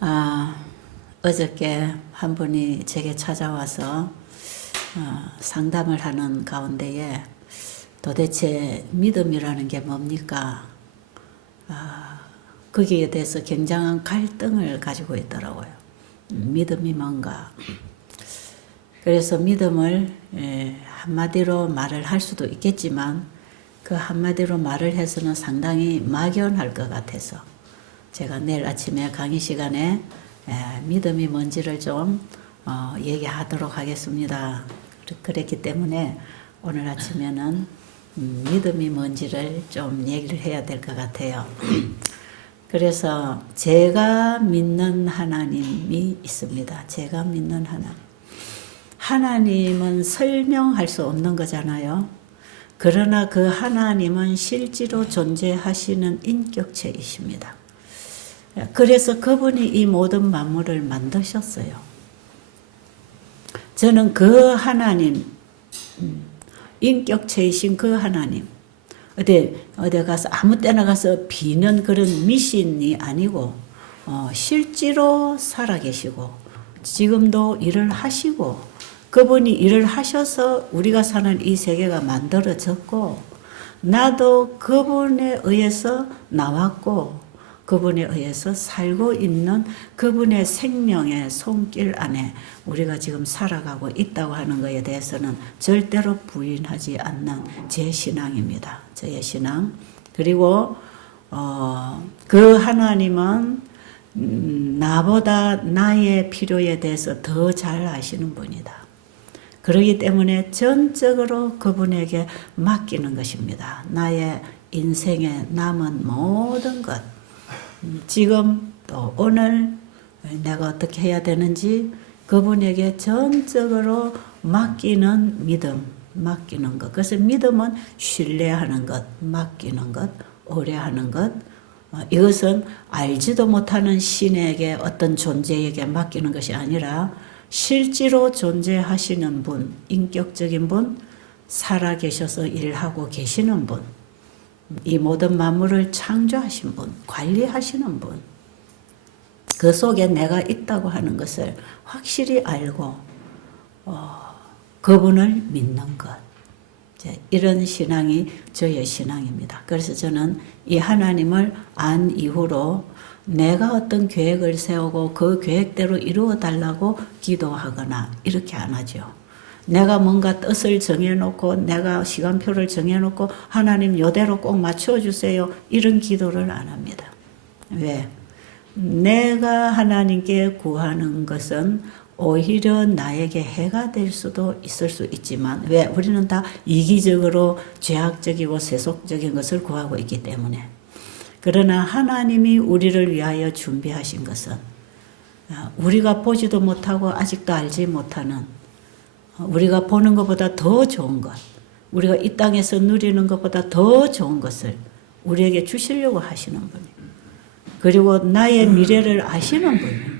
아, 어저께 한 분이 제게 찾아와서 상담을 하는 가운데에 도대체 믿음이라는 게 뭡니까? 거기에 대해서 굉장한 갈등을 가지고 있더라고요. 믿음이 뭔가. 그래서 믿음을 한마디로 말을 할 수도 있겠지만 그 한마디로 말을 해서는 상당히 막연할 것 같아서 제가 내일 아침에 강의 시간에 믿음이 뭔지를 좀 얘기하도록 하겠습니다. 그랬기 때문에 오늘 아침에는 믿음이 뭔지를 좀 얘기를 해야 될 것 같아요. 그래서 제가 믿는 하나님이 있습니다. 제가 믿는 하나님. 하나님은 설명할 수 없는 거잖아요. 그러나 그 하나님은 실제로 존재하시는 인격체이십니다. 그래서 그분이 이 모든 만물을 만드셨어요. 저는 그 하나님, 인격체이신 그 하나님, 어디 가서 아무 때나 가서 비는 그런 미신이 아니고 실제로 살아계시고 지금도 일을 하시고 그분이 일을 하셔서 우리가 사는 이 세계가 만들어졌고 나도 그분에 의해서 나왔고 그분에 의해서 살고 있는 그분의 생명의 손길 안에 우리가 지금 살아가고 있다고 하는 것에 대해서는 절대로 부인하지 않는 제 신앙입니다. 저의 신앙. 그리고 그 하나님은 나보다 나의 필요에 대해서 더 잘 아시는 분이다. 그렇기 때문에 전적으로 그분에게 맡기는 것입니다. 나의 인생에 남은 모든 것, 지금 또 오늘 내가 어떻게 해야 되는지 그분에게 전적으로 맡기는 믿음, 맡기는 것. 그래서 믿음은 신뢰하는 것, 맡기는 것, 의뢰하는 것. 이것은 알지도 못하는 신에게 어떤 존재에게 맡기는 것이 아니라 실제로 존재하시는 분, 인격적인 분, 살아계셔서 일하고 계시는 분, 이 모든 만물을 창조하신 분, 관리하시는 분, 그 속에 내가 있다고 하는 것을 확실히 알고 그분을 믿는 것. 이런 신앙이 저의 신앙입니다. 그래서 저는 이 하나님을 안 이후로 내가 어떤 계획을 세우고 그 계획대로 이루어 달라고 기도하거나 이렇게 안 하죠. 내가 뭔가 뜻을 정해놓고 내가 시간표를 정해놓고 하나님 요대로 꼭 맞춰주세요. 이런 기도를 안 합니다. 왜? 내가 하나님께 구하는 것은 오히려 나에게 해가 될 수도 있을 수 있지만 왜? 우리는 다 이기적으로 죄악적이고 세속적인 것을 구하고 있기 때문에. 그러나 하나님이 우리를 위하여 준비하신 것은 우리가 보지도 못하고 아직도 알지 못하는 우리가 보는 것보다 더 좋은 것, 우리가 이 땅에서 누리는 것보다 더 좋은 것을 우리에게 주시려고 하시는 분이에요. 그리고 나의 미래를 아시는 분이에요.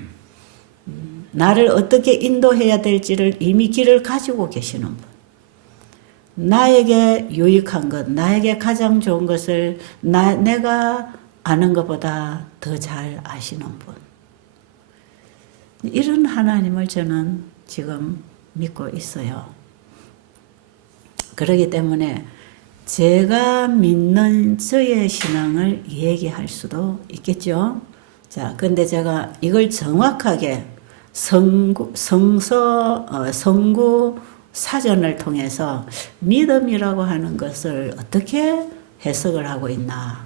나를 어떻게 인도해야 될지를 이미 길을 가지고 계시는 분. 나에게 유익한 것, 나에게 가장 좋은 것을 내가 아는 것보다 더 잘 아시는 분. 이런 하나님을 저는 지금 믿고 있어요. 그렇기 때문에 제가 믿는 저의 신앙을 얘기할 수도 있겠죠. 자, 근데 제가 이걸 정확하게 성구 사전을 통해서 믿음이라고 하는 것을 어떻게 해석을 하고 있나.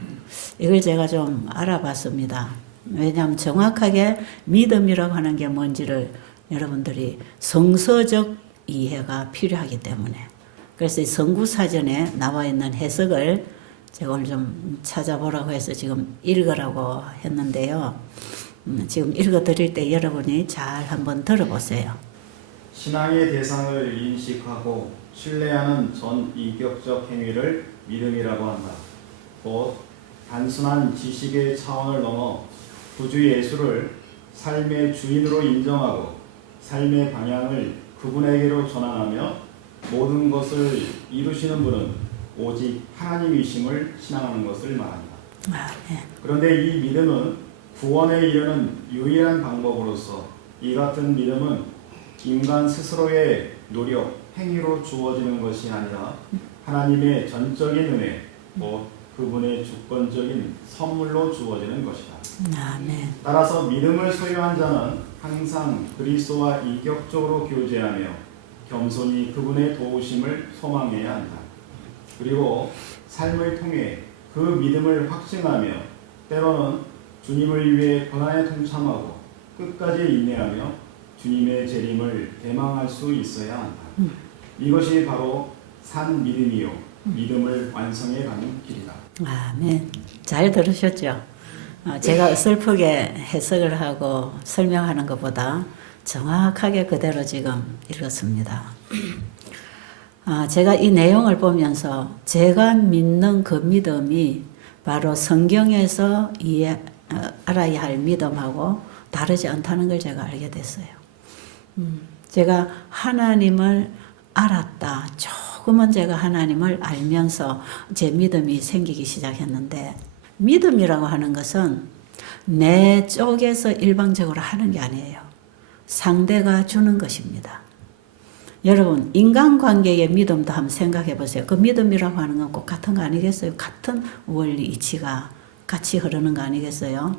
이걸 제가 좀 알아봤습니다. 왜냐하면 정확하게 믿음이라고 하는 게 뭔지를 여러분들이 성서적 이해가 필요하기 때문에. 그래서 이 성구사전에 나와 있는 해석을 제가 오늘 좀 찾아보라고 해서 지금 읽으라고 했는데요. 지금 읽어드릴 때 여러분이 잘 한번 들어보세요. 신앙의 대상을 인식하고 신뢰하는 전 인격적 행위를 믿음이라고 한다. 곧 단순한 지식의 차원을 넘어 구주 예수를 삶의 주인으로 인정하고 삶의 방향을 그분에게로 전환하며 모든 것을 이루시는 분은 오직 하나님이심을 신앙하는 것을 말합니다. 네. 그런데 이 믿음은 구원에 이르는 유일한 방법으로서 이 같은 믿음은 인간 스스로의 노력, 행위로 주어지는 것이 아니라 하나님의 전적인 은혜, 곧 그분의 주권적인 선물로 주어지는 것이다. 아멘. 따라서 믿음을 소유한 자는 항상 그리스도와 인격적으로 교제하며 겸손히 그분의 도우심을 소망해야 한다. 그리고 삶을 통해 그 믿음을 확증하며 때로는 주님을 위해 고난에 동참하고 끝까지 인내하며 주님의 재림을 대망할 수 있어야 한다. 이것이 바로 산 믿음이요 믿음을 완성해 가는 길이다. 아멘. 잘 들으셨죠? 제가 어설프게 해석을 하고 설명하는 것보다 정확하게 그대로 지금 읽었습니다. 제가 이 내용을 보면서 제가 믿는 그 믿음이 바로 성경에서 알아야 할 믿음하고 다르지 않다는 걸 제가 알게 됐어요. 제가 하나님을 알았다. 조금은 제가 하나님을 알면서 제 믿음이 생기기 시작했는데, 믿음이라고 하는 것은 내 쪽에서 일방적으로 하는 게 아니에요. 상대가 주는 것입니다. 여러분, 인간관계의 믿음도 한번 생각해 보세요. 그 믿음이라고 하는 건 꼭 같은 거 아니겠어요? 같은 원리, 이치가 같이 흐르는 거 아니겠어요?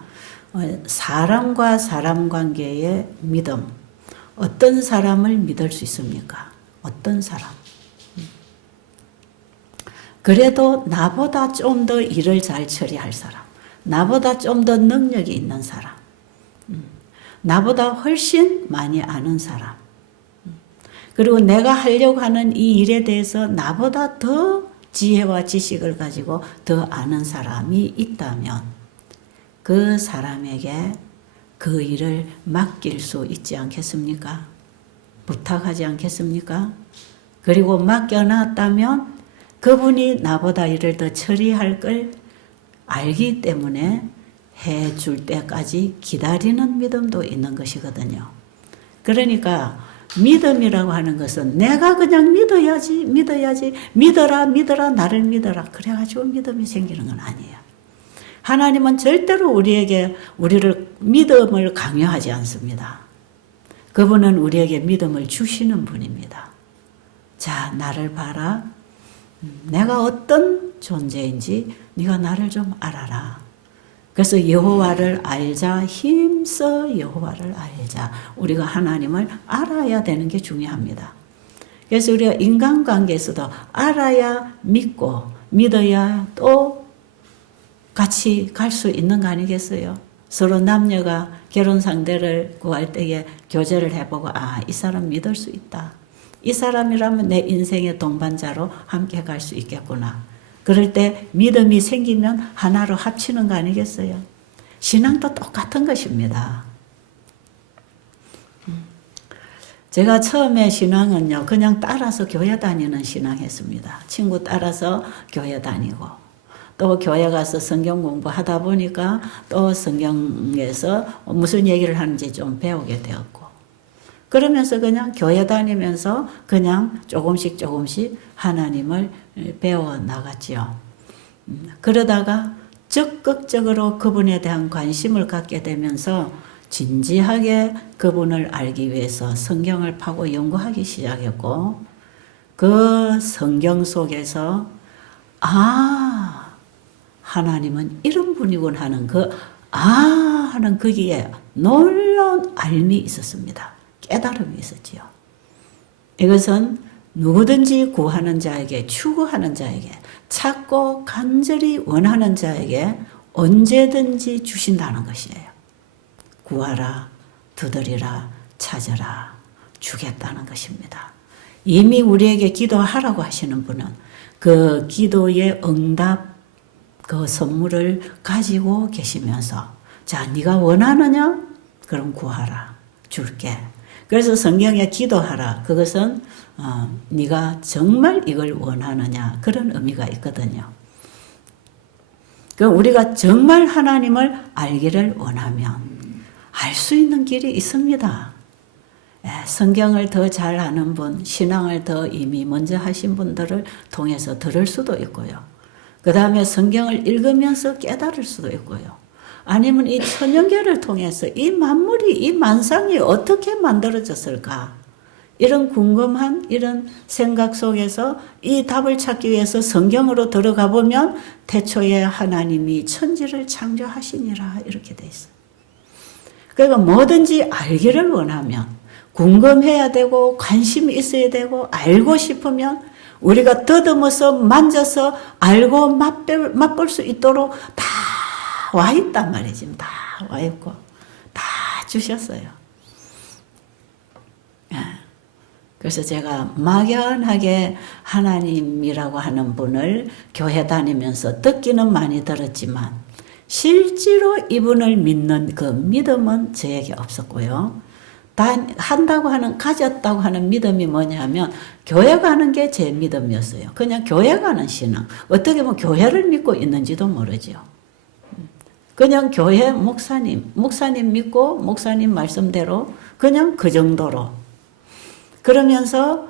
사람과 사람 관계의 믿음. 어떤 사람을 믿을 수 있습니까? 어떤 사람? 그래도 나보다 좀 더 일을 잘 처리할 사람, 나보다 좀 더 능력이 있는 사람, 나보다 훨씬 많이 아는 사람, 그리고 내가 하려고 하는 이 일에 대해서 나보다 더 지혜와 지식을 가지고 더 아는 사람이 있다면 그 사람에게 그 일을 맡길 수 있지 않겠습니까? 부탁하지 않겠습니까? 그리고 맡겨놨다면 그분이 나보다 일을 더 처리할 걸 알기 때문에 해줄 때까지 기다리는 믿음도 있는 것이거든요. 그러니까 믿음이라고 하는 것은 내가 그냥 믿어야지, 믿어라, 나를 믿어라. 그래가지고 믿음이 생기는 건 아니에요. 하나님은 절대로 우리를 믿음을 강요하지 않습니다. 그분은 우리에게 믿음을 주시는 분입니다. 자, 나를 봐라. 내가 어떤 존재인지 네가 나를 좀 알아라. 그래서 여호와를 알자, 힘써 여호와를 알자. 우리가 하나님을 알아야 되는 게 중요합니다. 그래서 우리가 인간관계에서도 알아야 믿고 믿어야 또 같이 갈 수 있는 거 아니겠어요? 서로 남녀가 결혼 상대를 구할 때에 교제를 해보고 이 사람 믿을 수 있다. 이 사람이라면 내 인생의 동반자로 함께 갈 수 있겠구나. 그럴 때 믿음이 생기면 하나로 합치는 거 아니겠어요? 신앙도 똑같은 것입니다. 제가 처음에 신앙은요, 그냥 따라서 교회 다니는 신앙했습니다. 친구 따라서 교회 다니고, 또 교회 가서 성경 공부하다 보니까 또 성경에서 무슨 얘기를 하는지 좀 배우게 되었고, 그러면서 그냥 교회 다니면서 그냥 조금씩 하나님을 배워 나갔지요. 그러다가 적극적으로 그분에 대한 관심을 갖게 되면서 진지하게 그분을 알기 위해서 성경을 파고 연구하기 시작했고, 그 성경 속에서 하나님은 이런 분이군 하는 하는 거기에 놀라운 알미 있었습니다. 깨달음이 있었지요. 이것은 누구든지 구하는 자에게, 추구하는 자에게, 찾고 간절히 원하는 자에게 언제든지 주신다는 것이에요. 구하라, 두드리라, 찾으라, 주겠다는 것입니다. 이미 우리에게 기도하라고 하시는 분은 그 기도의 응답, 그 선물을 가지고 계시면서, 자, 네가 원하느냐? 그럼 구하라, 줄게. 그래서 성경에 기도하라. 그것은 네가 정말 이걸 원하느냐, 그런 의미가 있거든요. 우리가 정말 하나님을 알기를 원하면 알 수 있는 길이 있습니다. 성경을 더 잘 아는 분, 신앙을 더 이미 먼저 하신 분들을 통해서 들을 수도 있고요. 그 다음에 성경을 읽으면서 깨달을 수도 있고요. 아니면 이 천연계를 통해서 이 만물이, 이 만상이 어떻게 만들어졌을까? 이런 궁금한 이런 생각 속에서 이 답을 찾기 위해서 성경으로 들어가 보면 태초에 하나님이 천지를 창조하시니라 이렇게 돼 있어요. 그러니까 뭐든지 알기를 원하면 궁금해야 되고 관심이 있어야 되고 알고 싶으면 우리가 더듬어서 만져서 알고 맛볼 수 있도록 다 와 있단 말이지. 다 와 있고 다 주셨어요. 그래서 제가 막연하게 하나님이라고 하는 분을 교회 다니면서 듣기는 많이 들었지만 실제로 이분을 믿는 그 믿음은 저에게 없었고요. 한다고 하는, 가졌다고 하는 믿음이 뭐냐면 교회 가는 게 제 믿음이었어요. 그냥 교회 가는 신앙. 어떻게 보면 교회를 믿고 있는지도 모르죠. 그냥 교회 목사님 믿고 목사님 말씀대로 그냥 그 정도로. 그러면서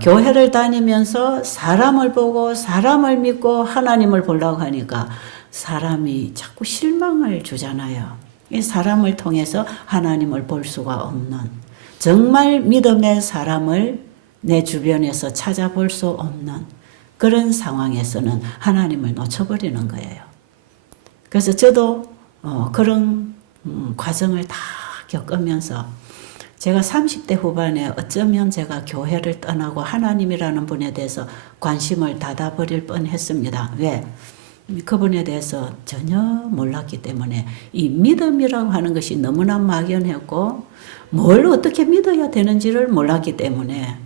교회를 다니면서 사람을 보고 사람을 믿고 하나님을 보려고 하니까 사람이 자꾸 실망을 주잖아요. 이 사람을 통해서 하나님을 볼 수가 없는, 정말 믿음의 사람을 내 주변에서 찾아볼 수 없는 그런 상황에서는 하나님을 놓쳐버리는 거예요. 그래서 저도 그런 과정을 다 겪으면서 제가 30대 후반에 어쩌면 제가 교회를 떠나고 하나님이라는 분에 대해서 관심을 닫아버릴 뻔했습니다. 왜? 그분에 대해서 전혀 몰랐기 때문에 이 믿음이라고 하는 것이 너무나 막연했고 뭘 어떻게 믿어야 되는지를 몰랐기 때문에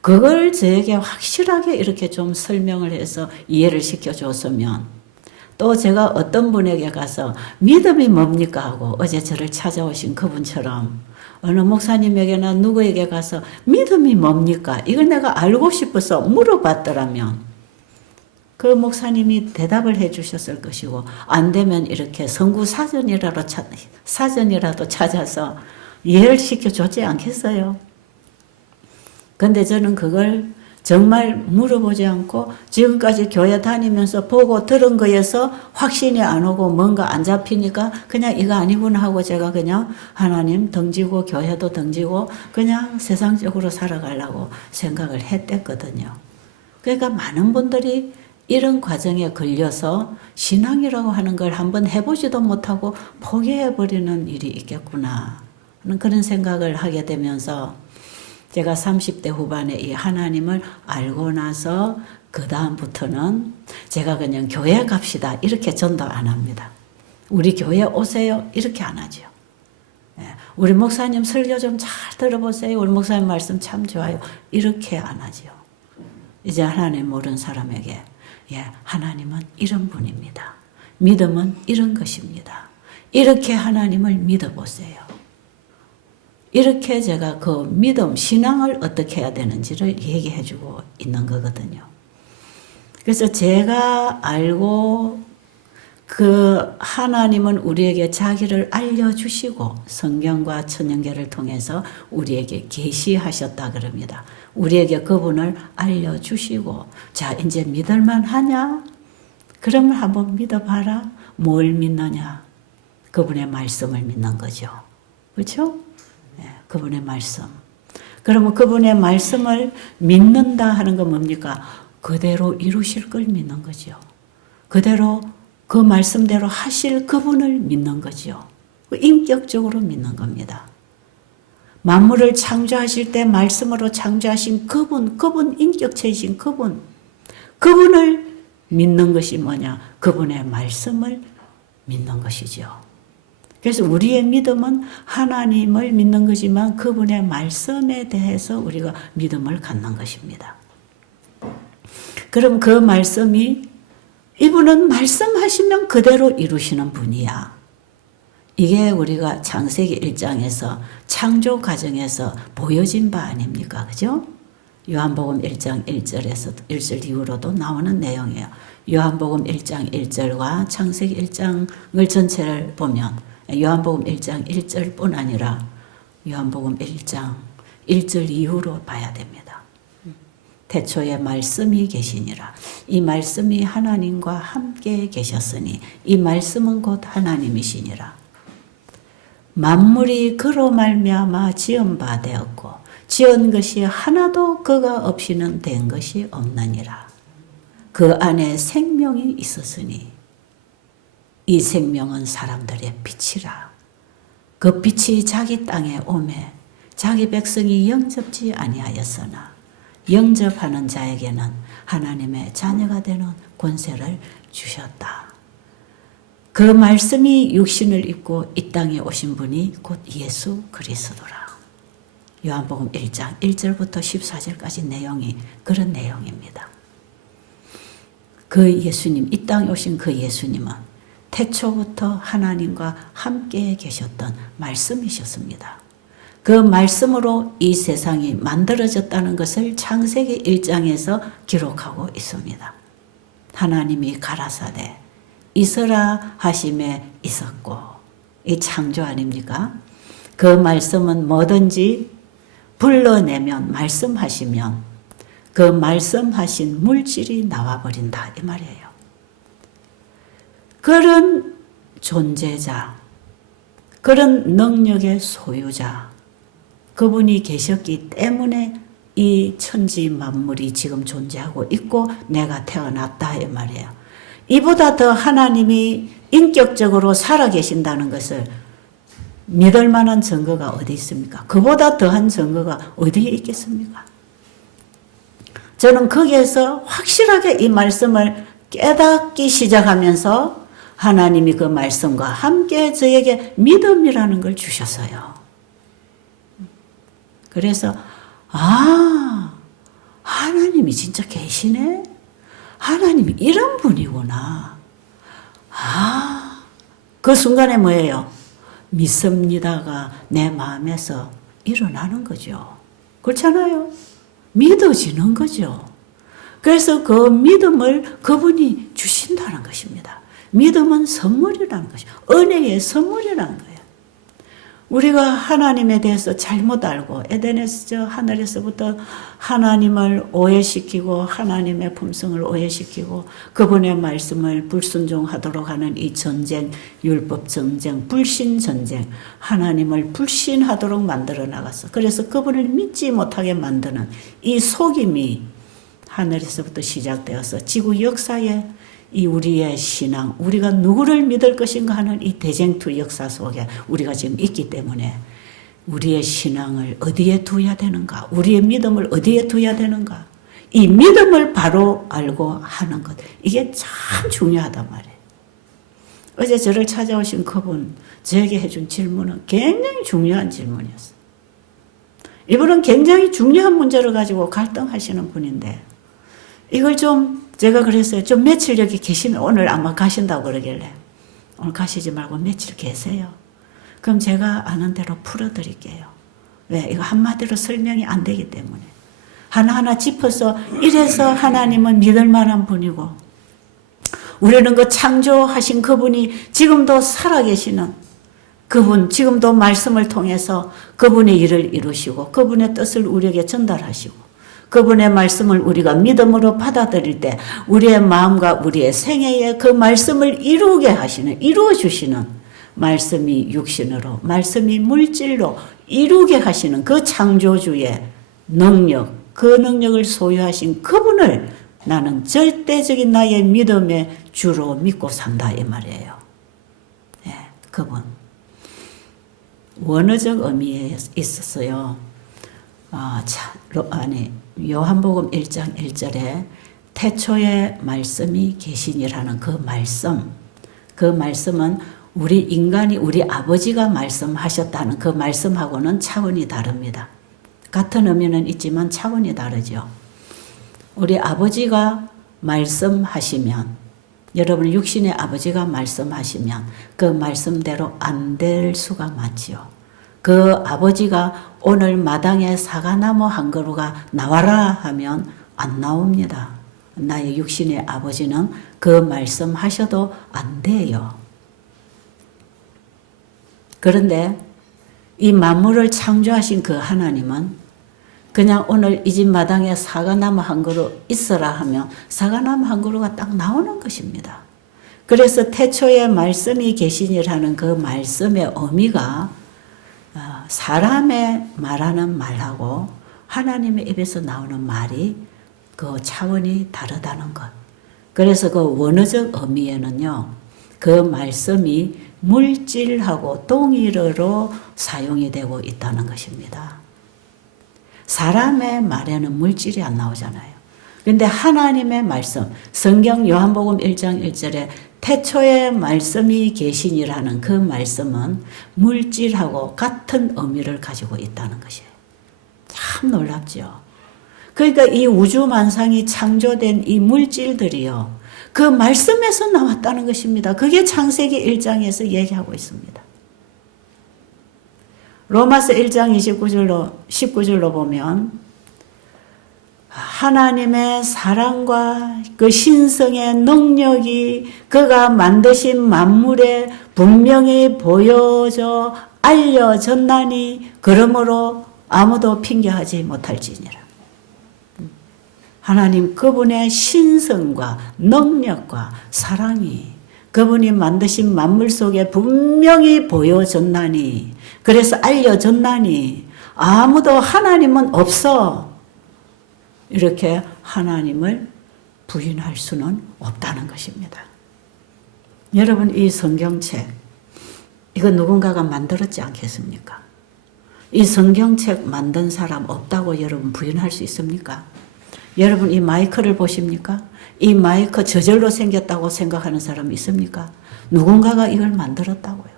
그걸 저에게 확실하게 이렇게 좀 설명을 해서 이해를 시켜줬으면, 또 제가 어떤 분에게 가서 믿음이 뭡니까 하고 어제 저를 찾아오신 그분처럼 어느 목사님에게나 누구에게 가서 믿음이 뭡니까? 이걸 내가 알고 싶어서 물어봤더라면 그 목사님이 대답을 해 주셨을 것이고, 안 되면 이렇게 성구 사전이라도 찾아서 이해를 시켜줬지 않겠어요? 근데 저는 그걸 정말 물어보지 않고 지금까지 교회 다니면서 보고 들은 거에서 확신이 안 오고 뭔가 안 잡히니까 그냥 이거 아니구나 하고 제가 그냥 하나님 덩지고 교회도 덩지고 그냥 세상적으로 살아가려고 생각을 했댔거든요. 그러니까 많은 분들이 이런 과정에 걸려서 신앙이라고 하는 걸 한번 해보지도 못하고 포기해버리는 일이 있겠구나 하는 그런 생각을 하게 되면서 제가 30대 후반에 이 하나님을 알고 나서 그 다음부터는 제가 그냥 교회 갑시다 이렇게 전도 안 합니다. 우리 교회 오세요 이렇게 안 하죠. 우리 목사님 설교 좀 잘 들어보세요. 우리 목사님 말씀 참 좋아요. 이렇게 안 하죠. 이제 하나님 모르는 사람에게 하나님은 이런 분입니다. 믿음은 이런 것입니다. 이렇게 하나님을 믿어보세요. 이렇게 제가 그 믿음, 신앙을 어떻게 해야 되는지를 얘기해 주고 있는 거거든요. 그래서 제가 알고 그 하나님은 우리에게 자기를 알려주시고 성경과 천연계를 통해서 우리에게 계시하셨다 그럽니다. 우리에게 그분을 알려주시고 자 이제 믿을만 하냐? 그러면 한번 믿어봐라. 뭘 믿느냐? 그분의 말씀을 믿는 거죠. 그렇죠? 그분의 말씀. 그러면 그분의 말씀을 믿는다 하는 건 뭡니까? 그대로 이루실 걸 믿는 거죠. 그대로 그 말씀대로 하실 그분을 믿는 거죠. 인격적으로 믿는 겁니다. 만물을 창조하실 때 말씀으로 창조하신 그분 인격체이신 그분을 믿는 것이 뭐냐? 그분의 말씀을 믿는 것이죠. 그래서 우리의 믿음은 하나님을 믿는 거지만 그분의 말씀에 대해서 우리가 믿음을 갖는 것입니다. 그럼 그 말씀이 이분은 말씀하시면 그대로 이루시는 분이야. 이게 우리가 창세기 1장에서 창조 과정에서 보여진 바 아닙니까? 그죠? 요한복음 1장 1절에서 1절 이후로도 나오는 내용이에요. 요한복음 1장 1절과 창세기 1장을 전체를 보면 요한복음 1장 1절뿐 아니라 요한복음 1장 1절 이후로 봐야 됩니다. 태초에 말씀이 계시니라. 이 말씀이 하나님과 함께 계셨으니 이 말씀은 곧 하나님이시니라. 만물이 그로 말미암아 지은 바 되었고 지은 것이 하나도 그가 없이는 된 것이 없느니라. 그 안에 생명이 있었으니 이 생명은 사람들의 빛이라. 그 빛이 자기 땅에 오매 자기 백성이 영접지 아니하였으나 영접하는 자에게는 하나님의 자녀가 되는 권세를 주셨다. 그 말씀이 육신을 입고 이 땅에 오신 분이 곧 예수 그리스도라. 요한복음 1장 1절부터 14절까지 내용이 그런 내용입니다. 그 예수님, 이 땅에 오신 그 예수님은 태초부터 하나님과 함께 계셨던 말씀이셨습니다. 그 말씀으로 이 세상이 만들어졌다는 것을 창세기 1장에서 기록하고 있습니다. 하나님이 가라사대 있으라 하심에 있었고, 이 창조 아닙니까? 그 말씀은 뭐든지 불러내면 말씀하시면 그 말씀하신 물질이 나와버린다 이 말이에요. 그런 존재자, 그런 능력의 소유자, 그분이 계셨기 때문에 이 천지 만물이 지금 존재하고 있고 내가 태어났다 이 말이에요. 이보다 더 하나님이 인격적으로 살아계신다는 것을 믿을 만한 증거가 어디 있습니까? 그보다 더한 증거가 어디에 있겠습니까? 저는 거기에서 확실하게 이 말씀을 깨닫기 시작하면서 하나님이 그 말씀과 함께 저에게 믿음이라는 걸 주셨어요. 그래서 하나님이 진짜 계시네? 하나님이 이런 분이구나. 그 순간에 뭐예요? 믿습니다가 내 마음에서 일어나는 거죠. 그렇잖아요? 믿어지는 거죠. 그래서 그 믿음을 그분이 주신다는 것입니다. 믿음은 선물이라는 것이죠. 은혜의 선물이라는 거예요. 우리가 하나님에 대해서 잘못 알고 에덴에서 하늘에서부터 하나님을 오해시키고 하나님의 품성을 오해시키고 그분의 말씀을 불순종하도록 하는 이 전쟁, 율법 전쟁, 불신 전쟁, 하나님을 불신하도록 만들어 나갔어. 그래서 그분을 믿지 못하게 만드는 이 속임이 하늘에서부터 시작되어서 지구 역사에 이 우리의 신앙, 우리가 누구를 믿을 것인가 하는 이 대쟁투 역사 속에 우리가 지금 있기 때문에 우리의 신앙을 어디에 두어야 되는가? 우리의 믿음을 어디에 두어야 되는가? 이 믿음을 바로 알고 하는 것. 이게 참 중요하단 말이에요. 어제 저를 찾아오신 그분, 저에게 해준 질문은 굉장히 중요한 질문이었어요. 이분은 굉장히 중요한 문제를 가지고 갈등하시는 분인데 이걸 좀 제가 그랬어요. 좀 며칠 여기 계시면 오늘 아마 가신다고 그러길래 오늘 가시지 말고 며칠 계세요. 그럼 제가 아는 대로 풀어드릴게요. 왜? 이거 한마디로 설명이 안 되기 때문에. 하나하나 짚어서 이래서 하나님은 믿을 만한 분이고 우리는 그 창조하신 그분이 지금도 살아계시는 그분, 지금도 말씀을 통해서 그분의 일을 이루시고 그분의 뜻을 우리에게 전달하시고 그분의 말씀을 우리가 믿음으로 받아들일 때 우리의 마음과 우리의 생애에 그 말씀을 이루게 하시는, 이루어 주시는 말씀이 육신으로, 말씀이 물질로 이루게 하시는 그 창조주의 능력, 그 능력을 소유하신 그분을 나는 절대적인 나의 믿음의 주로 믿고 산다 이 말이에요. 네, 그분. 원어적 의미에 있었어요. 요한복음 1장 1절에 태초에 말씀이 계시니라는 그 말씀은 우리 인간이 우리 아버지가 말씀하셨다는 그 말씀하고는 차원이 다릅니다. 같은 의미는 있지만 차원이 다르죠. 우리 아버지가 말씀하시면 여러분 육신의 아버지가 말씀하시면 그 말씀대로 안 될 수가 많지요. 그 아버지가 오늘 마당에 사과나무 한 그루가 나와라 하면 안 나옵니다. 나의 육신의 아버지는 그 말씀하셔도 안 돼요. 그런데 이 만물을 창조하신 그 하나님은 그냥 오늘 이 집 마당에 사과나무 한 그루 있어라 하면 사과나무 한 그루가 딱 나오는 것입니다. 그래서 태초에 말씀이 계시니라는 그 말씀의 의미가 사람의 말하는 말하고 하나님의 입에서 나오는 말이 그 차원이 다르다는 것. 그래서 그 원어적 의미에는요, 그 말씀이 물질하고 동일어로 사용이 되고 있다는 것입니다. 사람의 말에는 물질이 안 나오잖아요. 그런데 하나님의 말씀, 성경 요한복음 1장 1절에 태초에 말씀이 계시니라는 그 말씀은 물질하고 같은 의미를 가지고 있다는 것이에요. 참 놀랍죠. 그러니까 이 우주만상이 창조된 이 물질들이요, 그 말씀에서 나왔다는 것입니다. 그게 창세기 1장에서 얘기하고 있습니다. 로마서 1장 19절로 보면 하나님의 사랑과 그 신성의 능력이 그가 만드신 만물에 분명히 보여져 알려졌나니 그러므로 아무도 핑계하지 못할지니라. 하나님 그분의 신성과 능력과 사랑이 그분이 만드신 만물 속에 분명히 보여졌나니, 그래서 알려졌나니 아무도 하나님은 없어, 이렇게 하나님을 부인할 수는 없다는 것입니다. 여러분, 이 성경책 이거 누군가가 만들었지 않겠습니까? 이 성경책 만든 사람 없다고 여러분 부인할 수 있습니까? 여러분, 이 마이크를 보십니까? 이 마이크 저절로 생겼다고 생각하는 사람 있습니까? 누군가가 이걸 만들었다고요.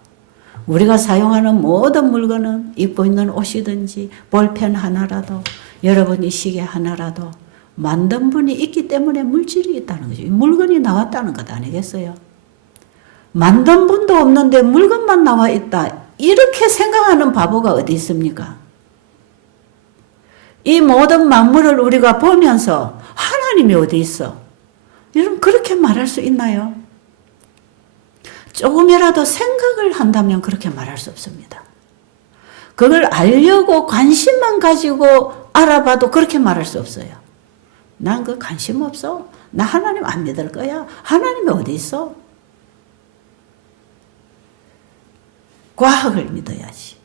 우리가 사용하는 모든 물건은, 입고 있는 옷이든지 볼펜 하나라도, 여러분 이 시계 하나라도 만든 분이 있기 때문에 물질이 있다는 거죠. 물건이 나왔다는 것 아니겠어요? 만든 분도 없는데 물건만 나와 있다, 이렇게 생각하는 바보가 어디 있습니까? 이 모든 만물을 우리가 보면서 하나님이 어디 있어? 여러분, 그렇게 말할 수 있나요? 조금이라도 생각을 한다면 그렇게 말할 수 없습니다. 그걸 알려고 관심만 가지고 알아봐도 그렇게 말할 수 없어요. 난 그 관심 없어. 나 하나님 안 믿을 거야. 하나님이 어디 있어? 과학을 믿어야지.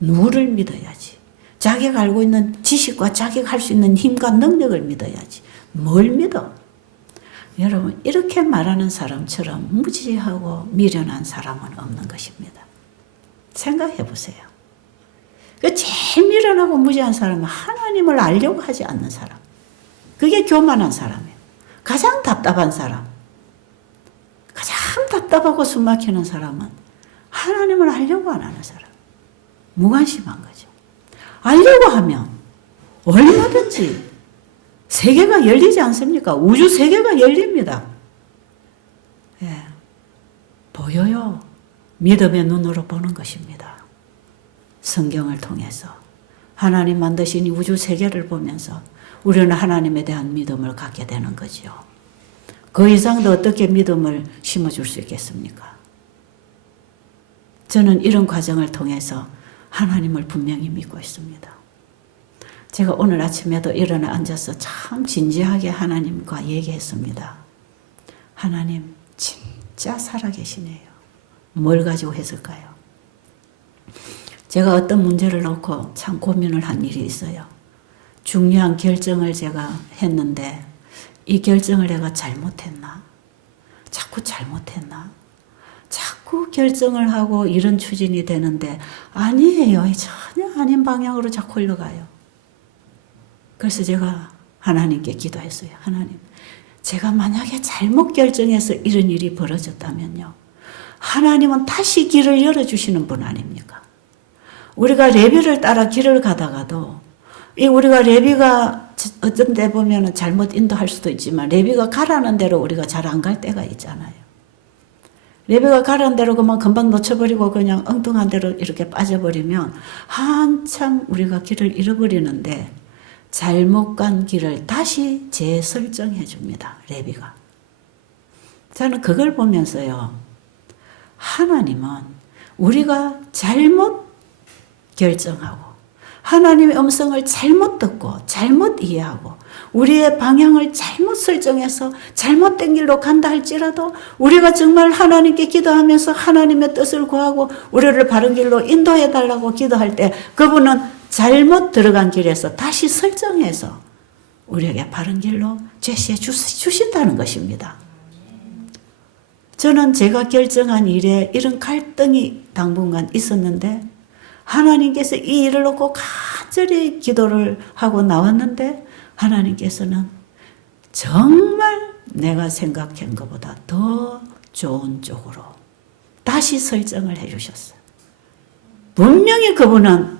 누구를 믿어야지. 자기가 알고 있는 지식과 자기가 할 수 있는 힘과 능력을 믿어야지. 뭘 믿어? 여러분, 이렇게 말하는 사람처럼 무지하고 미련한 사람은 없는 것입니다. 생각해 보세요. 그 제일 미련하고 무지한 사람은 하나님을 알려고 하지 않는 사람. 그게 교만한 사람이에요. 가장 답답한 사람. 가장 답답하고 숨막히는 사람은 하나님을 알려고 안 하는 사람. 무관심한 거죠. 알려고 하면 얼마든지 세계가 열리지 않습니까? 우주 세계가 열립니다. 예, 보여요. 믿음의 눈으로 보는 것입니다. 성경을 통해서 하나님 만드신 이 우주 세계를 보면서 우리는 하나님에 대한 믿음을 갖게 되는 거죠. 그 이상도 어떻게 믿음을 심어줄 수 있겠습니까? 저는 이런 과정을 통해서 하나님을 분명히 믿고 있습니다. 제가 오늘 아침에도 일어나 앉아서 참 진지하게 하나님과 얘기했습니다. 하나님 진짜 살아계시네요. 뭘 가지고 했을까요? 제가 어떤 문제를 놓고 참 고민을 한 일이 있어요. 중요한 결정을 제가 했는데 이 결정을 내가 잘못했나? 자꾸 잘못했나? 자꾸 결정을 하고 이런 추진이 되는데 아니에요. 전혀 아닌 방향으로 자꾸 흘러가요. 그래서 제가 하나님께 기도했어요. 하나님, 제가 만약에 잘못 결정해서 이런 일이 벌어졌다면요, 하나님은 다시 길을 열어주시는 분 아닙니까? 우리가 레비를 따라 길을 가다가도 우리가 레비가 어떤 데 보면 잘못 인도할 수도 있지만 레비가 가라는 대로 우리가 잘 안 갈 때가 있잖아요. 레비가 가라는 대로 그만 금방 놓쳐버리고 그냥 엉뚱한 대로 이렇게 빠져버리면 한참 우리가 길을 잃어버리는데 잘못 간 길을 다시 재설정해 줍니다. 레비가. 저는 그걸 보면서요, 하나님은 우리가 잘못 결정하고 하나님의 음성을 잘못 듣고 잘못 이해하고 우리의 방향을 잘못 설정해서 잘못된 길로 간다 할지라도 우리가 정말 하나님께 기도하면서 하나님의 뜻을 구하고 우리를 바른 길로 인도해 달라고 기도할 때 그분은 잘못 들어간 길에서 다시 설정해서 우리에게 바른 길로 제시해 주신다는 것입니다. 저는 제가 결정한 일에 이런 갈등이 당분간 있었는데 하나님께서 이 일을 놓고 간절히 기도를 하고 나왔는데 하나님께서는 정말 내가 생각한 것보다 더 좋은 쪽으로 다시 설정을 해 주셨어요. 분명히 그분은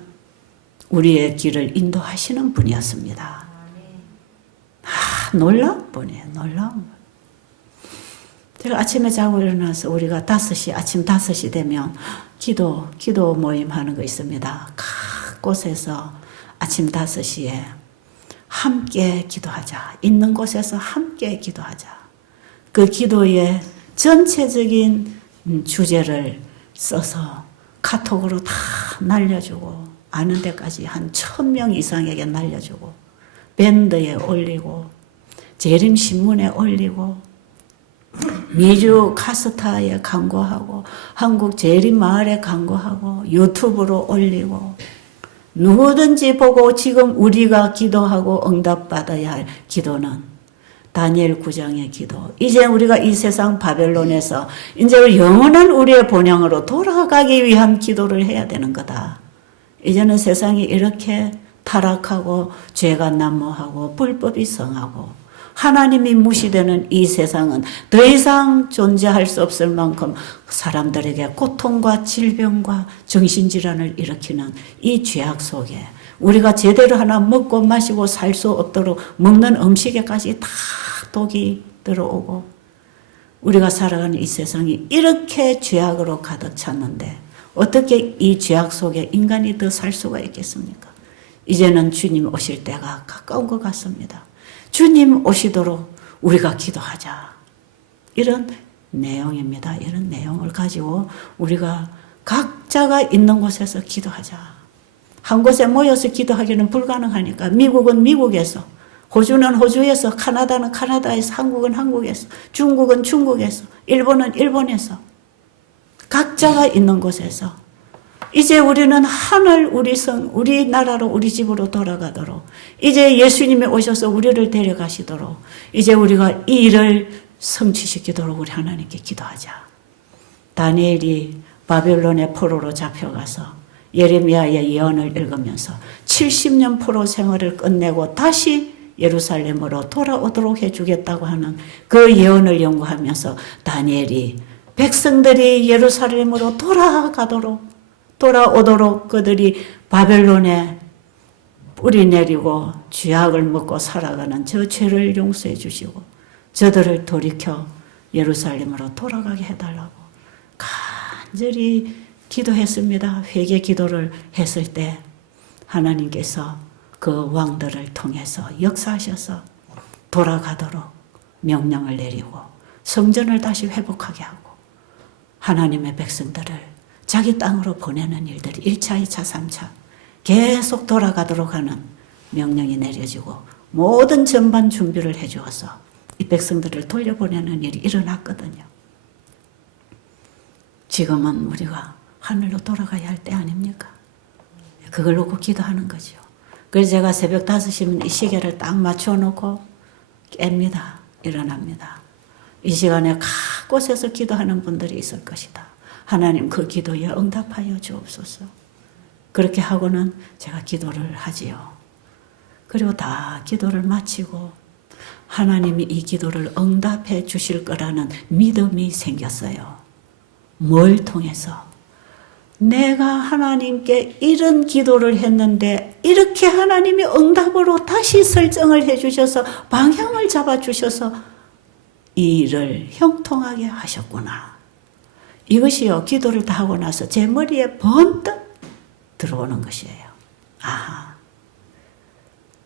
우리의 길을 인도하시는 분이었습니다. 놀라운 분이에요. 놀라운 분. 제가 아침에 자고 일어나서 우리가 아침 5시 되면 기도 모임 하는 거 있습니다. 각 곳에서 아침 5시에 함께 기도하자. 있는 곳에서 함께 기도하자. 그 기도의 전체적인 주제를 써서 카톡으로 다 날려주고 아는 데까지 한 1000명 이상에게 날려주고 밴드에 올리고 재림신문에 올리고 미주 카스타에 광고하고 한국 재림마을에 광고하고 유튜브로 올리고 누구든지 보고 지금 우리가 기도하고 응답받아야 할 기도는 다니엘 9장의 기도. 이제 우리가 이 세상 바벨론에서 이제 영원한 우리의 본향으로 돌아가기 위한 기도를 해야 되는 거다. 이제는 세상이 이렇게 타락하고 죄가 난무하고 불법이 성하고 하나님이 무시되는 이 세상은 더 이상 존재할 수 없을 만큼 사람들에게 고통과 질병과 정신질환을 일으키는 이 죄악 속에 우리가 제대로 하나 먹고 마시고 살 수 없도록 먹는 음식에까지 다 독이 들어오고 우리가 살아가는 이 세상이 이렇게 죄악으로 가득 찼는데 어떻게 이 죄악 속에 인간이 더 살 수가 있겠습니까? 이제는 주님 오실 때가 가까운 것 같습니다. 주님 오시도록 우리가 기도하자. 이런 내용입니다. 이런 내용을 가지고 우리가 각자가 있는 곳에서 기도하자. 한 곳에 모여서 기도하기는 불가능하니까 미국은 미국에서, 호주는 호주에서, 카나다는 카나다에서, 한국은 한국에서, 중국은 중국에서, 일본은 일본에서 각자가 있는 곳에서 이제 우리는 하늘 우리 나라로 우리 집으로 돌아가도록 이제 예수님이 오셔서 우리를 데려가시도록 이제 우리가 이 일을 성취시키도록 우리 하나님께 기도하자. 다니엘이 바벨론의 포로로 잡혀가서 예레미야의 예언을 읽으면서 70년 포로 생활을 끝내고 다시 예루살렘으로 돌아오도록 해주겠다고 하는 그 예언을 연구하면서 다니엘이 백성들이 예루살렘으로 돌아오도록 그들이 바벨론에 뿌리 내리고 죄악을 먹고 살아가는 저 죄를 용서해 주시고 저들을 돌이켜 예루살렘으로 돌아가게 해달라고 간절히 기도했습니다. 회개 기도를 했을 때 하나님께서 그 왕들을 통해서 역사하셔서 돌아가도록 명령을 내리고 성전을 다시 회복하게 하고 하나님의 백성들을 자기 땅으로 보내는 일들이 1차, 2차, 3차 계속 돌아가도록 하는 명령이 내려지고 모든 전반 준비를 해주어서 이 백성들을 돌려보내는 일이 일어났거든요. 지금은 우리가 하늘로 돌아가야 할 때 아닙니까? 그걸 놓고 기도하는 거죠. 그래서 제가 새벽 5시면 이 시계를 딱 맞춰놓고 깹니다. 일어납니다. 이 시간에 각 곳에서 기도하는 분들이 있을 것이다. 하나님 그 기도에 응답하여 주옵소서. 그렇게 하고는 제가 기도를 하지요. 그리고 다 기도를 마치고 하나님이 이 기도를 응답해 주실 거라는 믿음이 생겼어요. 뭘 통해서? 내가 하나님께 이런 기도를 했는데 이렇게 하나님이 응답으로 다시 설정을 해 주셔서 방향을 잡아 주셔서 이 일을 형통하게 하셨구나. 이것이요, 기도를 다 하고 나서 제 머리에 번뜩 들어오는 것이에요. 아,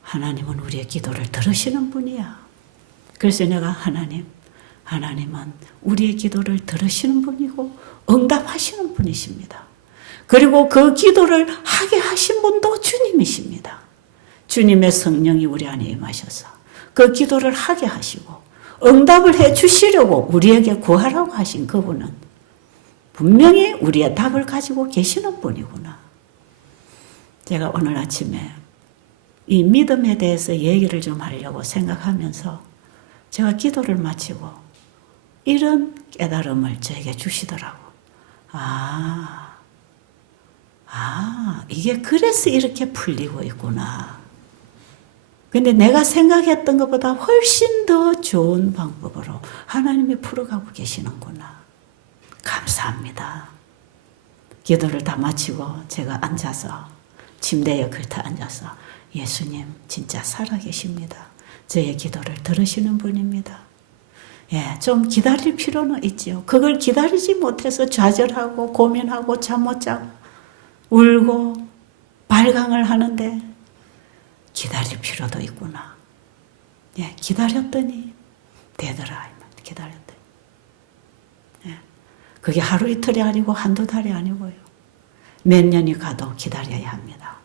하나님은 우리의 기도를 들으시는 분이야. 그래서 내가 하나님은 우리의 기도를 들으시는 분이고 응답하시는 분이십니다. 그리고 그 기도를 하게 하신 분도 주님이십니다. 주님의 성령이 우리 안에 임하셔서 그 기도를 하게 하시고 응답을 해 주시려고 우리에게 구하라고 하신 그분은 분명히 우리의 답을 가지고 계시는 분이구나. 제가 오늘 아침에 이 믿음에 대해서 얘기를 좀 하려고 생각하면서 제가 기도를 마치고 이런 깨달음을 저에게 주시더라고. 이게 그래서 이렇게 풀리고 있구나. 근데 내가 생각했던 것보다 훨씬 더 좋은 방법으로 하나님이 풀어가고 계시는구나. 감사합니다. 기도를 다 마치고 제가 앉아서 침대에 긁혀 앉아서 예수님 진짜 살아계십니다. 저의 기도를 들으시는 분입니다. 예, 좀 기다릴 필요는 있지요. 그걸 기다리지 못해서 좌절하고 고민하고 잠 못 자고 울고 발광을 하는데 기다릴 필요도 있구나. 예, 기다렸더니 되더라. 기다렸더니. 예, 그게 하루 이틀이 아니고 한두 달이 아니고요. 몇 년이 가도 기다려야 합니다.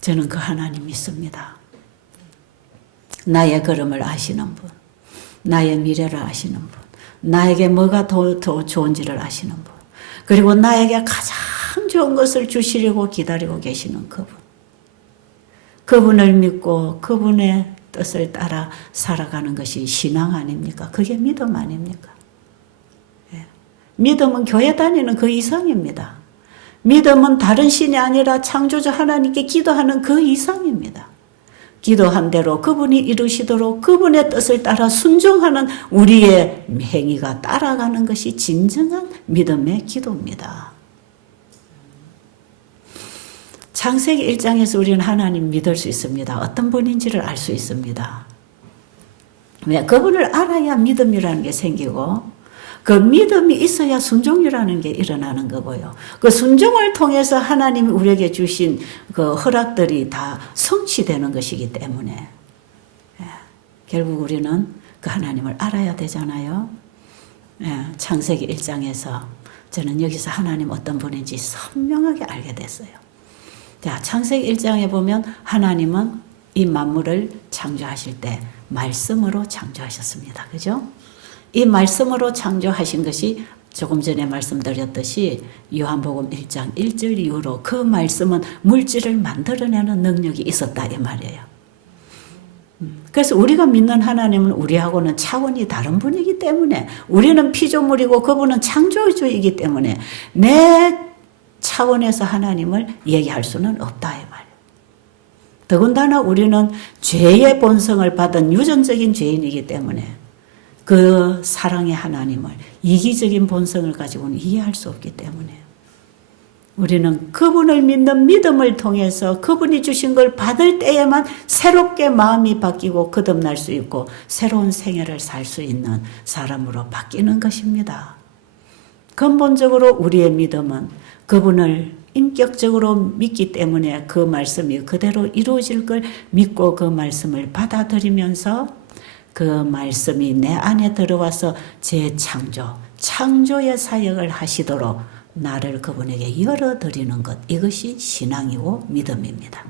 저는 그 하나님 믿습니다. 나의 걸음을 아시는 분, 나의 미래를 아시는 분, 나에게 뭐가 더 좋은지를 아시는 분, 그리고 나에게 가장 좋은 것을 주시려고 기다리고 계시는 그분. 그분을 믿고 그분의 뜻을 따라 살아가는 것이 신앙 아닙니까? 그게 믿음 아닙니까? 예. 믿음은 교회 다니는 그 이상입니다. 믿음은 다른 신이 아니라 창조주 하나님께 기도하는 그 이상입니다. 기도한 대로 그분이 이루시도록 그분의 뜻을 따라 순종하는 우리의 행위가 따라가는 것이 진정한 믿음의 기도입니다. 창세기 1장에서 우리는 하나님 믿을 수 있습니다. 어떤 분인지를 알 수 있습니다. 왜? 그분을 알아야 믿음이라는 게 생기고 그 믿음이 있어야 순종이라는 게 일어나는 거고요. 그 순종을 통해서 하나님이 우리에게 주신 그 허락들이 다 성취되는 것이기 때문에 결국 우리는 그 하나님을 알아야 되잖아요. 창세기 1장에서 저는 여기서 하나님 어떤 분인지 선명하게 알게 됐어요. 자, 창세기 1장에 보면 하나님은 이 만물을 창조하실 때 말씀으로 창조하셨습니다. 그죠? 이 말씀으로 창조하신 것이 조금 전에 말씀드렸듯이 요한복음 1장 1절 이후로 그 말씀은 물질을 만들어내는 능력이 있었다 이 말이에요. 그래서 우리가 믿는 하나님은 우리하고는 차원이 다른 분이기 때문에 우리는 피조물이고 그분은 창조주이기 때문에 내 차원에서 하나님을 얘기할 수는 없다 이 말이에요. 더군다나 우리는 죄의 본성을 받은 유전적인 죄인이기 때문에 그 사랑의 하나님을 이기적인 본성을 가지고는 이해할 수 없기 때문에 우리는 그분을 믿는 믿음을 통해서 그분이 주신 걸 받을 때에만 새롭게 마음이 바뀌고 거듭날 수 있고 새로운 생애를 살 수 있는 사람으로 바뀌는 것입니다. 근본적으로 우리의 믿음은 그분을 인격적으로 믿기 때문에 그 말씀이 그대로 이루어질 걸 믿고 그 말씀을 받아들이면서 그 말씀이 내 안에 들어와서 창조의 사역을 하시도록 나를 그분에게 열어드리는 것, 이것이 신앙이고 믿음입니다.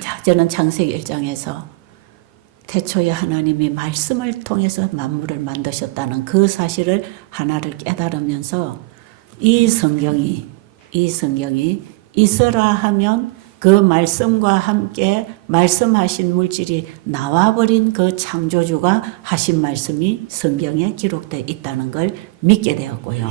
자, 저는 창세기 1장에서 태초에 하나님이 말씀을 통해서 만물을 만드셨다는 그 사실을 하나를 깨달으면서 이 성경이 있어라 하면 그 말씀과 함께 말씀하신 물질이 나와버린 그 창조주가 하신 말씀이 성경에 기록되어 있다는 걸 믿게 되었고요.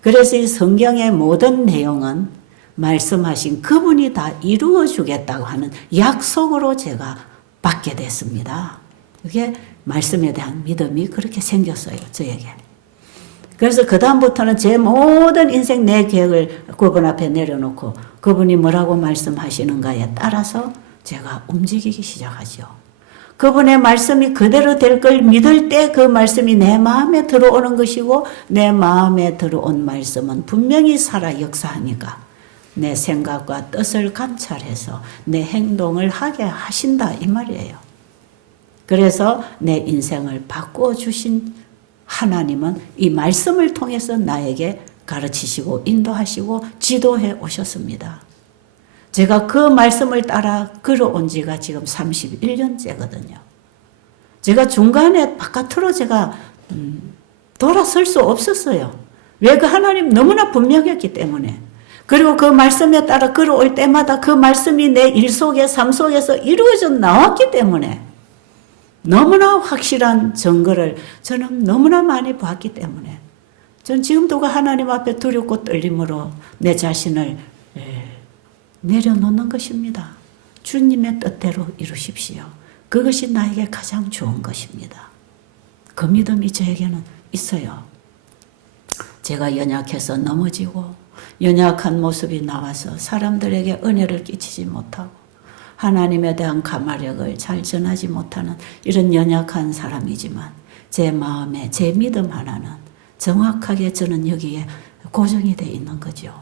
그래서 이 성경의 모든 내용은 말씀하신 그분이 다 이루어 주겠다고 하는 약속으로 제가 받게 됐습니다. 그게 말씀에 대한 믿음이 그렇게 생겼어요, 저에게. 그래서 그 다음부터는 제 모든 인생 내 계획을 그분 앞에 내려놓고 그분이 뭐라고 말씀하시는가에 따라서 제가 움직이기 시작하죠. 그분의 말씀이 그대로 될 걸 믿을 때 그 말씀이 내 마음에 들어오는 것이고 내 마음에 들어온 말씀은 분명히 살아 역사하니까 내 생각과 뜻을 감찰해서 내 행동을 하게 하신다 이 말이에요. 그래서 내 인생을 바꾸어 주신 하나님은 이 말씀을 통해서 나에게 가르치시고 인도하시고 지도해 오셨습니다. 제가 그 말씀을 따라 걸어온 지가 지금 31년째거든요. 제가 중간에 바깥으로 제가 돌아설 수 없었어요. 왜? 그 하나님 너무나 분명했기 때문에. 그리고 그 말씀에 따라 걸어올 때마다 그 말씀이 내 일 속에 삶 속에서 이루어져 나왔기 때문에 너무나 확실한 증거를 저는 너무나 많이 봤기 때문에 전 지금도 그 하나님 앞에 두렵고 떨림으로 내 자신을 내려놓는 것입니다. 주님의 뜻대로 이루십시오. 그것이 나에게 가장 좋은 것입니다. 그 믿음이 저에게는 있어요. 제가 연약해서 넘어지고 연약한 모습이 나와서 사람들에게 은혜를 끼치지 못하고 하나님에 대한 가마력을 잘 전하지 못하는 이런 연약한 사람이지만 제 마음에 제 믿음 하나는 정확하게 저는 여기에 고정이 되어 있는 거죠.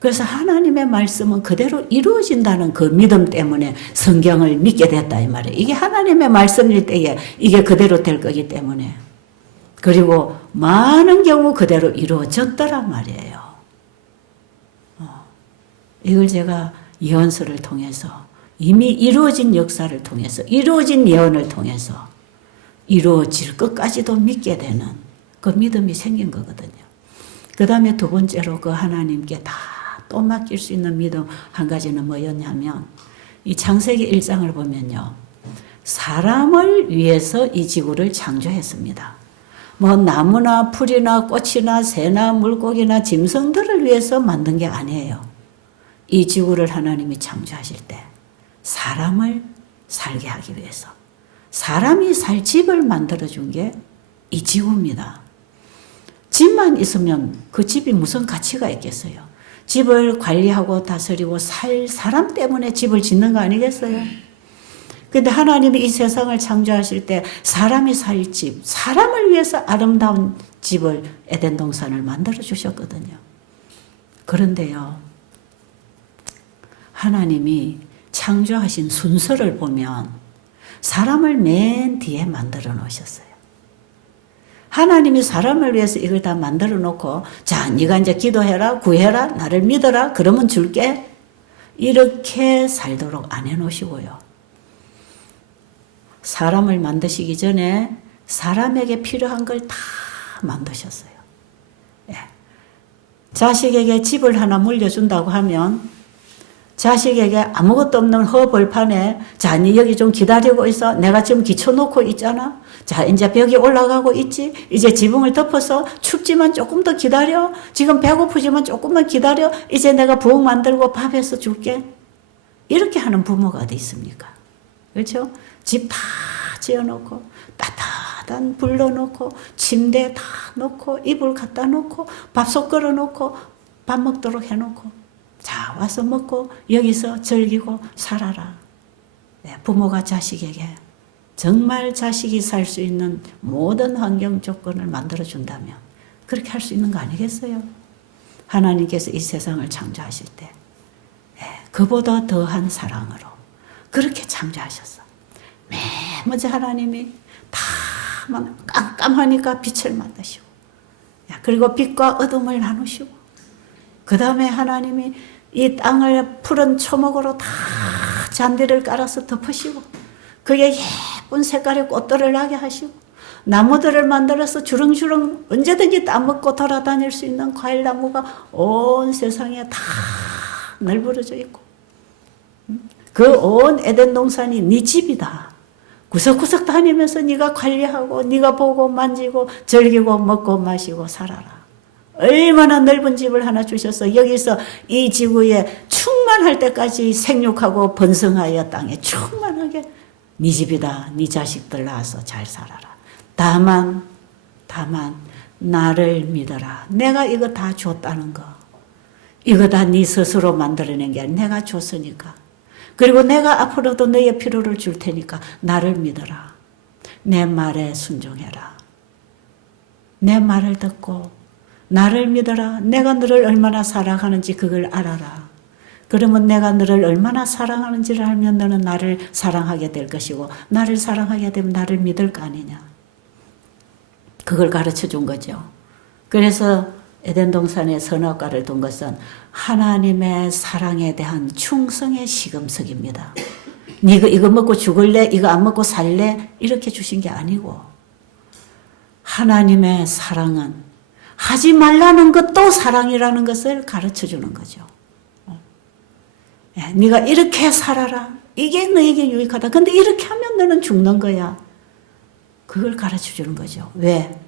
그래서 하나님의 말씀은 그대로 이루어진다는 그 믿음 때문에 성경을 믿게 됐다 이 말이에요. 이게 하나님의 말씀일 때에 이게 그대로 될 거기 때문에 그리고 많은 경우 그대로 이루어졌더란 말이에요. 이걸 제가 예언서를 통해서 이미 이루어진 역사를 통해서 이루어진 예언을 통해서 이루어질 것까지도 믿게 되는 그 믿음이 생긴 거거든요. 그 다음에 두 번째로 그 하나님께 다 또 맡길 수 있는 믿음 한 가지는 뭐였냐면 이 창세기 1장을 보면요. 사람을 위해서 이 지구를 창조했습니다. 뭐 나무나 풀이나 꽃이나 새나 물고기나 짐승들을 위해서 만든 게 아니에요. 이 지구를 하나님이 창조하실 때 사람을 살게 하기 위해서 사람이 살 집을 만들어준 게 이 지구입니다. 집만 있으면 그 집이 무슨 가치가 있겠어요? 집을 관리하고 다스리고 살 사람 때문에 집을 짓는 거 아니겠어요? 근데 하나님이 이 세상을 창조하실 때 사람이 살 집, 사람을 위해서 아름다운 집을 에덴 동산을 만들어 주셨거든요. 그런데요, 하나님이 창조하신 순서를 보면 사람을 맨 뒤에 만들어 놓으셨어요. 하나님이 사람을 위해서 이걸 다 만들어 놓고 자, 네가 이제 기도해라, 구해라, 나를 믿어라, 그러면 줄게. 이렇게 살도록 안 해놓으시고요. 사람을 만드시기 전에 사람에게 필요한 걸 다 만드셨어요. 예. 자식에게 집을 하나 물려준다고 하면 자식에게 아무것도 없는 허벌판에 자, 니 여기 좀 기다리고 있어. 내가 지금 기초 놓고 있잖아. 자, 이제 벽이 올라가고 있지. 이제 지붕을 덮어서 춥지만 조금 더 기다려. 지금 배고프지만 조금만 기다려. 이제 내가 부엌 만들고 밥 해서 줄게. 이렇게 하는 부모가 어디 있습니까? 그렇죠? 집 다 지어놓고 따뜻한 불 넣어놓고 침대 다 놓고 이불 갖다 놓고 밥솥 걸어놓고 밥 먹도록 해놓고 자, 와서 먹고 여기서 즐기고 살아라. 네, 부모가 자식에게 정말 자식이 살 수 있는 모든 환경 조건을 만들어준다면 그렇게 할 수 있는 거 아니겠어요? 하나님께서 이 세상을 창조하실 때 네, 그보다 더한 사랑으로 그렇게 창조하셨어. 맨 먼저 하나님이 다 깜깜하니까 빛을 만드시고 그리고 빛과 어둠을 나누시고 그 다음에 하나님이 이 땅을 푸른 초목으로 다 잔디를 깔아서 덮으시고 그게 예쁜 색깔의 꽃들을 나게 하시고 나무들을 만들어서 주렁주렁 언제든지 따먹고 돌아다닐 수 있는 과일나무가 온 세상에 다 널브러져 있고 그 온 에덴 동산이 네 집이다. 구석구석 다니면서 네가 관리하고 네가 보고 만지고 즐기고 먹고 마시고 살아라. 얼마나 넓은 집을 하나 주셔서 여기서 이 지구에 충만할 때까지 생육하고 번성하여 땅에 충만하게 네 집이다. 네 자식들 낳아서 잘 살아라. 다만 나를 믿어라. 내가 이거 다 줬다는 거. 이거 다 네 스스로 만들어낸 게 아니라 내가 줬으니까. 그리고 내가 앞으로도 너의 필요를 줄 테니까 나를 믿어라. 내 말에 순종해라. 내 말을 듣고 나를 믿어라. 내가 너를 얼마나 사랑하는지 그걸 알아라. 그러면 내가 너를 얼마나 사랑하는지를 알면 너는 나를 사랑하게 될 것이고 나를 사랑하게 되면 나를 믿을 거 아니냐. 그걸 가르쳐 준 거죠. 그래서 에덴 동산에 선악과를 둔 것은 하나님의 사랑에 대한 충성의 시금석입니다. 네가 이거 먹고 죽을래? 이거 안 먹고 살래? 이렇게 주신 게 아니고 하나님의 사랑은 하지 말라는 것도 사랑이라는 것을 가르쳐 주는 거죠. 네가 이렇게 살아라. 이게 너에게 유익하다. 근데 이렇게 하면 너는 죽는 거야. 그걸 가르쳐 주는 거죠. 왜?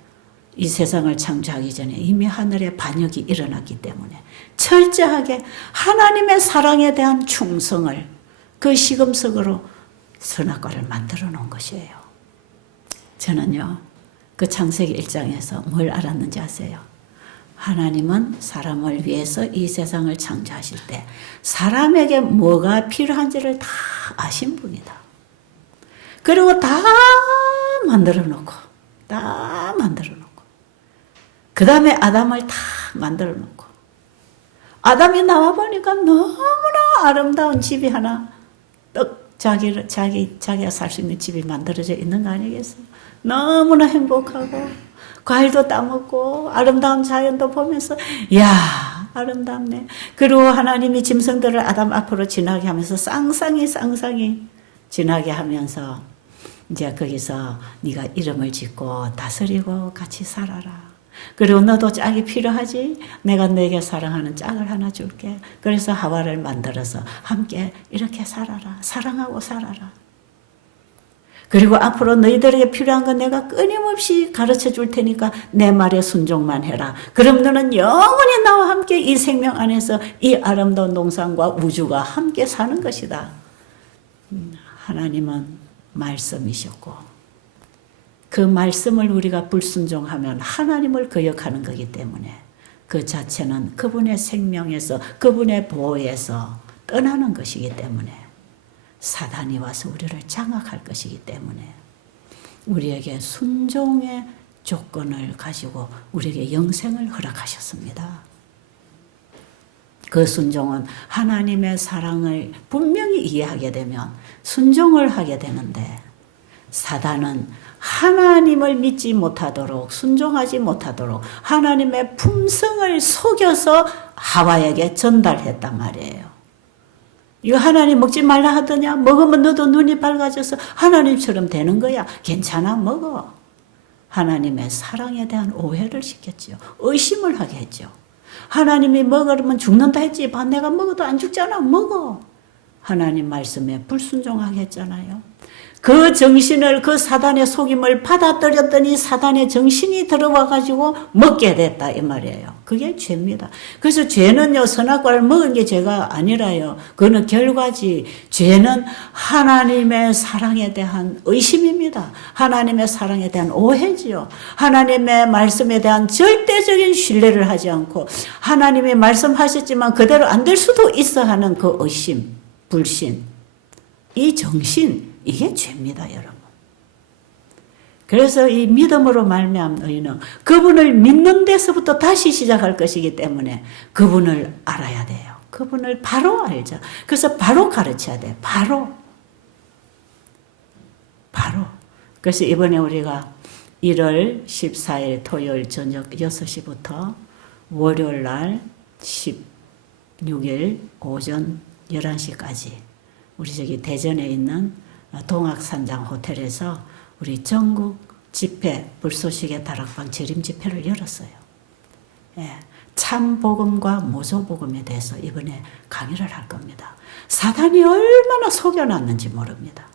이 세상을 창조하기 전에 이미 하늘에 반역이 일어났기 때문에 철저하게 하나님의 사랑에 대한 충성을 그 시금석으로 선악과를 만들어 놓은 것이에요. 저는요, 그 창세기 1장에서 뭘 알았는지 아세요? 하나님은 사람을 위해서 이 세상을 창조하실 때 사람에게 뭐가 필요한지를 다 아신 분이다. 그리고 다 만들어 놓고 그 다음에 아담을 다 만들어 놓고 아담이 나와 보니까 너무나 아름다운 집이 하나 자기가 살 수 있는 집이 만들어져 있는 거 아니겠어요? 너무나 행복하고 과일도 따먹고 아름다운 자연도 보면서 이야 아름답네. 그리고 하나님이 짐승들을 아담 앞으로 지나게 하면서 쌍쌍이 지나게 하면서 이제 거기서 네가 이름을 짓고 다스리고 같이 살아라. 그리고 너도 짝이 필요하지? 내가 너에게 사랑하는 짝을 하나 줄게. 그래서 하와를 만들어서 함께 이렇게 살아라. 사랑하고 살아라. 그리고 앞으로 너희들에게 필요한 건 내가 끊임없이 가르쳐 줄 테니까 내 말에 순종만 해라. 그럼 너는 영원히 나와 함께 이 생명 안에서 이 아름다운 동산과 우주가 함께 사는 것이다. 하나님은 말씀이셨고 그 말씀을 우리가 불순종하면 하나님을 거역하는 거기 때문에 그 자체는 그분의 생명에서 그분의 보호에서 떠나는 것이기 때문에 사단이 와서 우리를 장악할 것이기 때문에 우리에게 순종의 조건을 가지고 우리에게 영생을 허락하셨습니다. 그 순종은 하나님의 사랑을 분명히 이해하게 되면 순종을 하게 되는데 사단은 하나님을 믿지 못하도록 순종하지 못하도록 하나님의 품성을 속여서 하와에게 전달했단 말이에요. 이거 하나님 먹지 말라 하더냐? 먹으면 너도 눈이 밝아져서 하나님처럼 되는 거야. 괜찮아 먹어. 하나님의 사랑에 대한 오해를 시켰죠. 의심을 하게 했죠. 하나님이 먹으면 죽는다 했지. 내가 먹어도 안 죽잖아. 먹어. 하나님 말씀에 불순종하게 했잖아요. 그 정신을 그 사단의 속임을 받아들였더니 사단의 정신이 들어와가지고 먹게 됐다 이 말이에요. 그게 죄입니다. 그래서 죄는요 선악과를 먹은 게 죄가 아니라요. 그거는 결과지. 죄는 하나님의 사랑에 대한 의심입니다. 하나님의 사랑에 대한 오해지요. 하나님의 말씀에 대한 절대적인 신뢰를 하지 않고 하나님이 말씀하셨지만 그대로 안 될 수도 있어 하는 그 의심, 불신, 이 정신 이게 죄입니다, 여러분. 그래서 이 믿음으로 말미암은 의는 그분을 믿는 데서부터 다시 시작할 것이기 때문에 그분을 알아야 돼요. 그분을 바로 알죠. 그래서 바로 가르쳐야 돼요. 바로. 그래서 이번에 우리가 1월 14일 토요일 저녁 6시부터 월요일 날 16일 오전 11시까지 우리 저기 대전에 있는 동학산장 호텔에서 우리 전국 집회 불쏘시개 다락방 재림 집회를 열었어요. 예, 참복음과 모조복음에 대해서 이번에 강의를 할 겁니다. 사단이 얼마나 속여놨는지 모릅니다.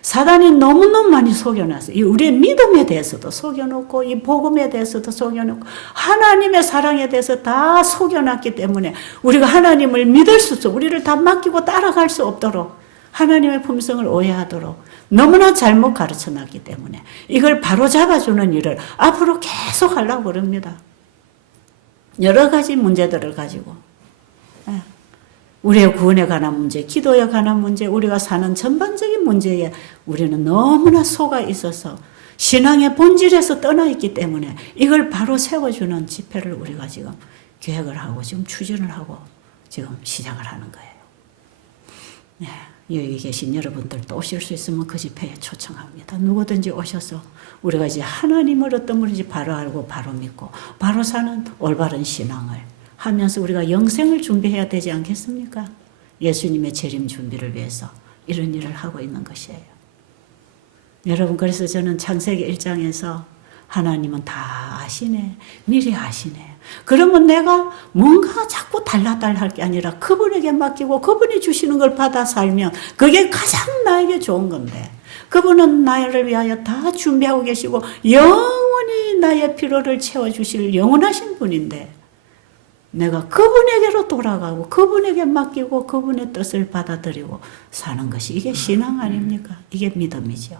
사단이 너무너무 많이 속여놨어요. 우리의 믿음에 대해서도 속여놓고 이 복음에 대해서도 속여놓고 하나님의 사랑에 대해서 다 속여놨기 때문에 우리가 하나님을 믿을 수 없어. 우리를 다 맡기고 따라갈 수 없도록 하나님의 품성을 오해하도록 너무나 잘못 가르쳐놨기 때문에 이걸 바로잡아주는 일을 앞으로 계속 하려고 그럽니다. 여러 가지 문제들을 가지고 우리의 구원에 관한 문제, 기도에 관한 문제, 우리가 사는 전반적인 문제에 우리는 너무나 속아 있어서 신앙의 본질에서 떠나 있기 때문에 이걸 바로 세워주는 집회를 우리가 지금 계획을 하고 지금 추진을 하고 지금 시작을 하는 거예요. 네. 여기 계신 여러분들도 오실 수 있으면 그 집회에 초청합니다. 누구든지 오셔서 우리가 이제 하나님을 어떤 분인지 바로 알고 바로 믿고 바로 사는 올바른 신앙을 하면서 우리가 영생을 준비해야 되지 않겠습니까? 예수님의 재림 준비를 위해서 이런 일을 하고 있는 것이에요. 여러분, 그래서 저는 창세기 1장에서 하나님은 다 아시네, 미리 아시네. 그러면 내가 뭔가 자꾸 달라달라 할 게 아니라 그분에게 맡기고 그분이 주시는 걸 받아 살면 그게 가장 나에게 좋은 건데, 그분은 나를 위하여 다 준비하고 계시고 영원히 나의 필요를 채워주실 영원하신 분인데, 내가 그분에게로 돌아가고 그분에게 맡기고 그분의 뜻을 받아들이고 사는 것이 이게 신앙 아닙니까? 이게 믿음이죠.